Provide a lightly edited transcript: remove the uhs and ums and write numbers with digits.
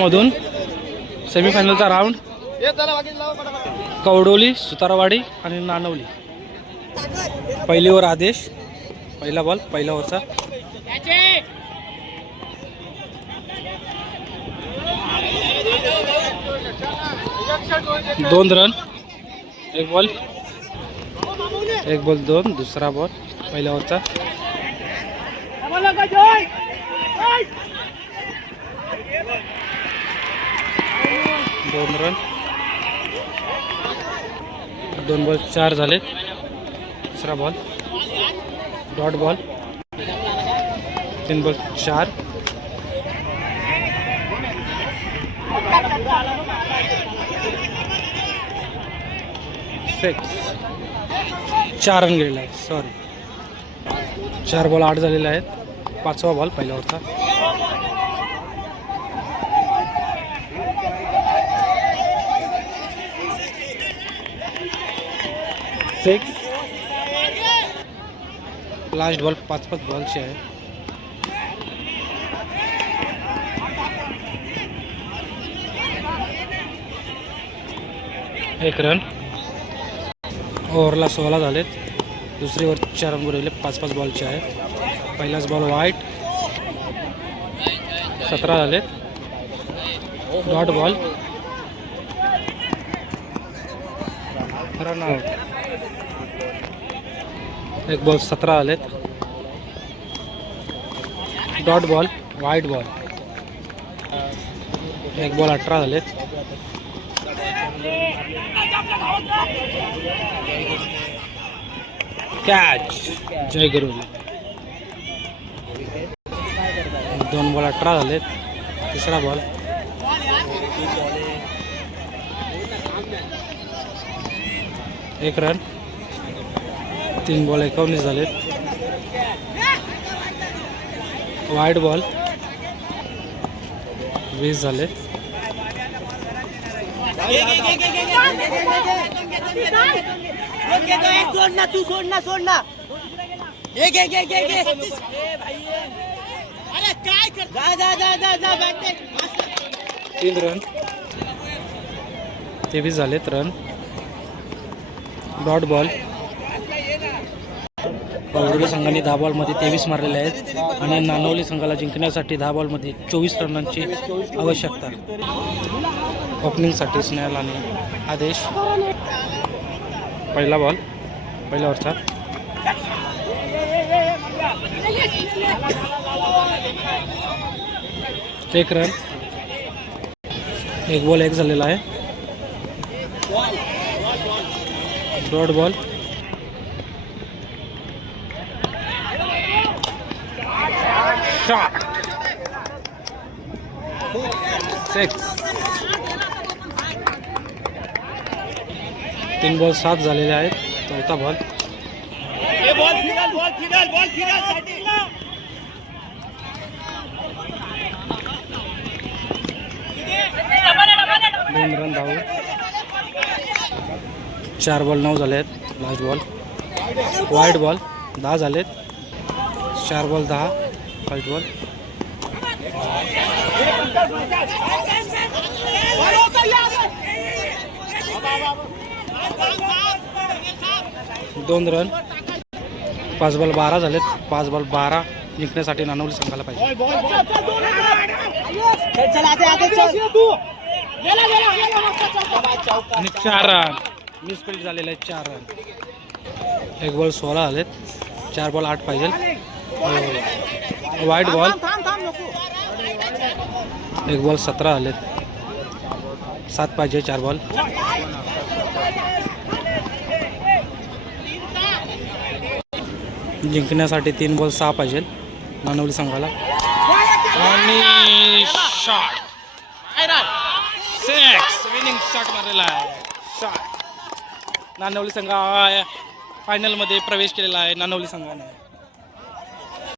मधून सेमीफायनलचा राऊंड कवडोली, सुतारवाडी आणि नानवली. पहिली ओव्हर आदेश, पहिला बॉल, पहिल्या ओव्हरचा. दोन रन, एक बॉल दोन. दुसरा बॉल पहिल्या ओव्हरचा. दोन रन, दोन बॉल 4 झाले. दुसरा ball dot ball, 3 ball 4. Six. 4 run गेलेला आहे. सॉरी, 4 बॉल 8 झालेले आहेत. 5वा बॉल पहिल्या ओव्हरचा. सिक्स. लास्ट बॉल 5 बॉलचे आहे. एक रन. ओव्हरला 16 झालेत. दुसरी ओव्हर 4 रन उरले. 5 बॉलचे आहे. पहिलाच बॉल वाईट. 17 झालेत. Dot ball, run out. एक बॉल 17 आलेत. डॉट बॉल, वाईट बॉल. एक बॉल 18 झालेत. कॅच, जय गुरुजी. 2 बॉल 18 झालेत. तिसरा बॉल. एक रन. 3 बॉल 19 झालेत. वाईट बॉल 20 झाले. तीन रन, 23 झालेत रन. Dot ball. कवडोली संघाने 10 बॉलमध्ये 23 मारलेले आहेत आणि नानवली संघाला जिंकण्यासाठी 10 बॉलमध्ये 24 रनांची आवश्यकता. ओपनिंगसाठी स्नेहलाने आदेश. पहिला बॉल पहिल्या ओव्हरचा. एक रन. एक बॉल 1 झालेला आहे. Dot ball. शॉट. 6. 3 बॉल 7 झालेले आहेत. चौथा बॉल. 2 रन धाव. 4 बॉल 9 झाले आहेत. लास्ट बॉल वाईट बॉल 10 झालेत. 4 बॉल 10. First ball. दोन रन. 5 बॉल 12 झालेत. 5 बॉल 12 जिंकण्यासाठी नानवली संघाला पाहिजे. आणि 4 रन मिसफिल्ड झालेले आहेत. 4 रन. एक बॉल 16 झालेत. 4 बॉल 8 पाहिजे. वाईट बॉल. एक बॉल 17 झालेत. 7 पाहिजे. 4 बॉल. जिंकण्यासाठी 3 बॉल 6 पाहिजे नानवली संघाला. आणि शॉट. 6 विनिंग शॉट मारलेला आहे. शॉट. नानवली संघ फायनलमध्ये प्रवेश केलेला आहे. नानवली संघाने